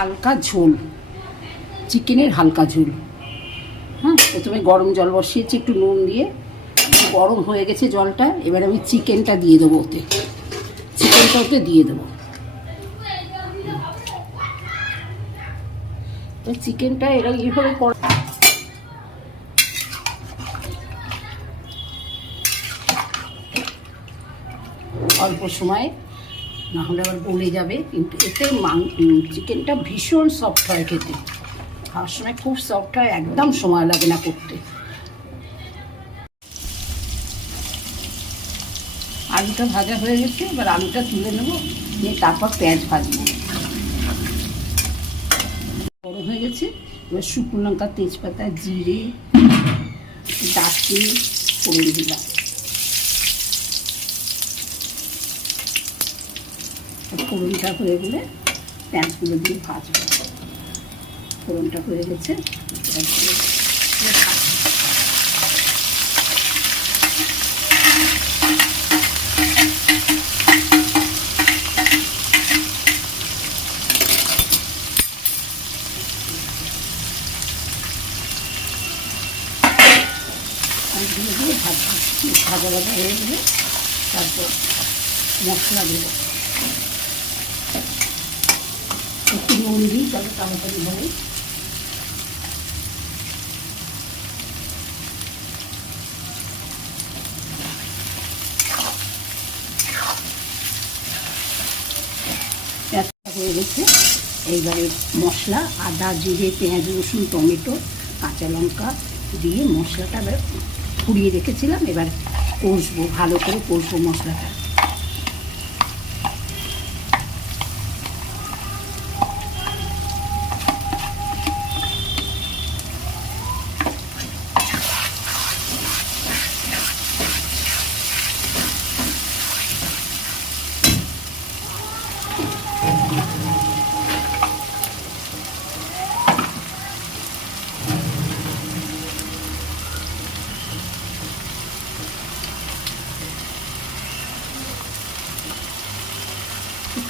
হালকা ঝোল, চিকেনের হালকা ঝোল। হ্যাঁ, প্রথমে গরম জল বসিয়েছি একটু নুন দিয়ে, গরম হয়ে গেছে জলটা। এবার আমি চিকেনটা দিয়ে দেবো, ওতে দিয়ে দেবো। তো চিকেনটা এরা এইভাবে অল্প সময়, না হলে আবার গলে যাবে। কিন্তু এতে চিকেনটা ভীষণ সফট হয় খেতে, খাওয়ার সময় খুব সফট হয়, একদম সময় লাগে না করতে। আলুটা ভাজা হয়ে গেছে, এবার আলুটা তুলে নেবো, নিয়ে তারপর পেঁয়াজ ভাজবো। গরম হয়ে গেছে, এবার শুকনো লঙ্কা, তেজপাতা, জিরে, দারচিনি ফোড়ন দিলাম। ফোড়নটা হয়ে গেলে পেঁয়াজগুলো দিয়ে ভাজবো। ফোড়নটা হয়ে গেছে, দিয়ে দিয়ে ভাজা ভাজা হয়ে গেলে তারপর মশলা দেবো। একটু নুন দিই, তাহলে তাড়াতাড়ি হবে। হয়ে গেছে, এইবারে মশলা আদা, জিরে, পেঁয়াজ, রসুন, টমেটো, কাঁচা লঙ্কা দিয়ে মশলাটা এবার পুড়িয়ে রেখেছিলাম। এবার কষবো, ভালো করে কষবো মশলাটা।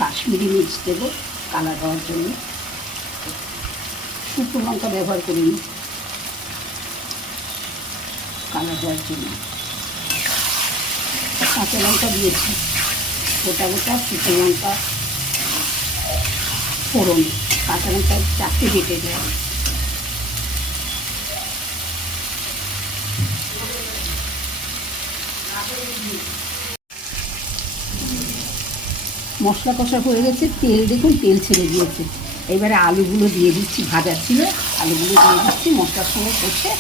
কাশ্মীরি মির্চ দেবো কালার হওয়ার জন্য, শুকনো লঙ্কা ব্যবহার করিনি কালার হওয়ার জন্য। কাঁচা লঙ্কা দিয়েছি, গোটা গোটা শুকনো লঙ্কা ফোড়ন, কাঁচা লঙ্কা 4টে বেটে দেয়। মশলা কষা হয়ে গেছে, তেল দেখুন তেল ছেড়ে দিয়েছে। এবারে আলুগুলো দিয়ে দিচ্ছি, ভাজা ছিল আলুগুলো দিয়ে দিচ্ছি, মশলার সঙ্গে কষে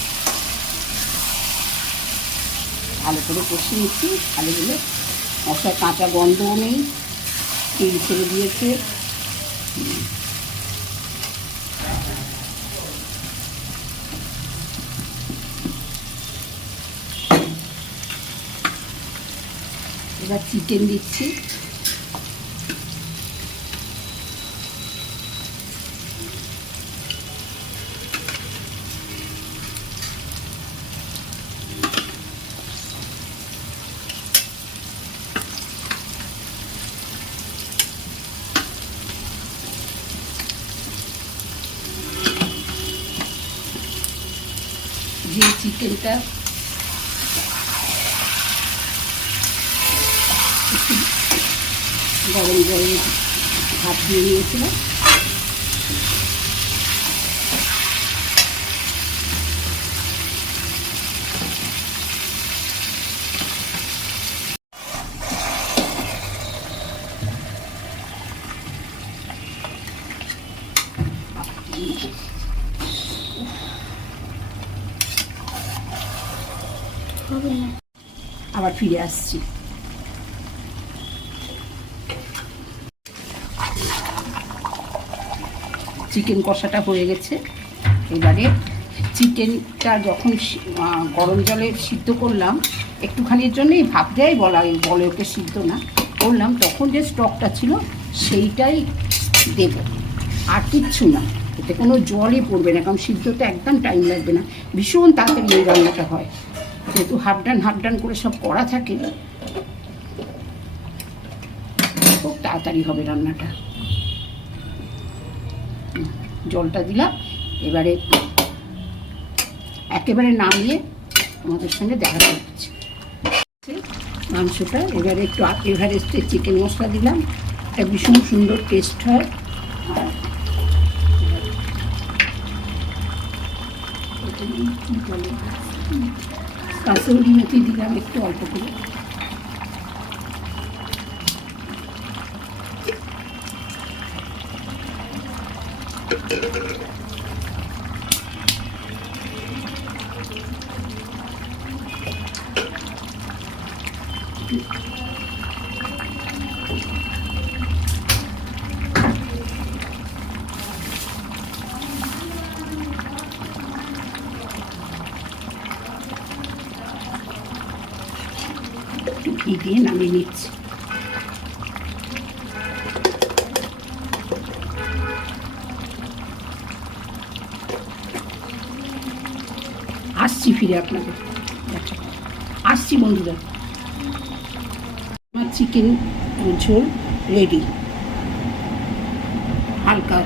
ভালো করে কষে নিচ্ছি আলুগুলো। মশলার কাঁচা গন্ধও নেই, তেল ছেড়ে দিয়েছে। এবার চিকেন দিচ্ছি, যে চিকেনটা গরম গরম ভাত দিয়ে নিয়েছিলাম, আবার ফিরে আসছি। চিকেন কষাটা হয়ে গেছে, এবারে চিকেনটা যখন গরম জলে সিদ্ধ করলাম, একটুখানির জন্যই ভাপ দেয় বলে ওকে সিদ্ধ না করলাম, তখন যে স্টকটা ছিল সেইটাই দেব, আর কিচ্ছু না। এতে কোনো জলই পড়বে না, কারণ সিদ্ধতে একদম টাইম লাগবে না, ভীষণ তাড়াতাড়ি এই রান্নাটা হয়। যেহেতু হাফ ডান করে সব করা থাকে, খুব তাড়াতাড়ি হবে রান্নাটা। জলটা দিলাম। এবারে একেবারে নামিয়ে তোমাদের সঙ্গে দেখা করছি মাংসটা। এবারে একটু এভারেস্টের চিকেন মশলা দিলাম, একটা ভীষণ সুন্দর টেস্ট হয়। কাসুরি মেথি দিলাম একটু অল্প করে। একটু ঘি দিয়ে নামিয়ে নিচ্ছি। আসছি ফিরে আপনাদের, আসছি বন্ধুরা। আমার চিকেন ঝোল রেডি, হালকা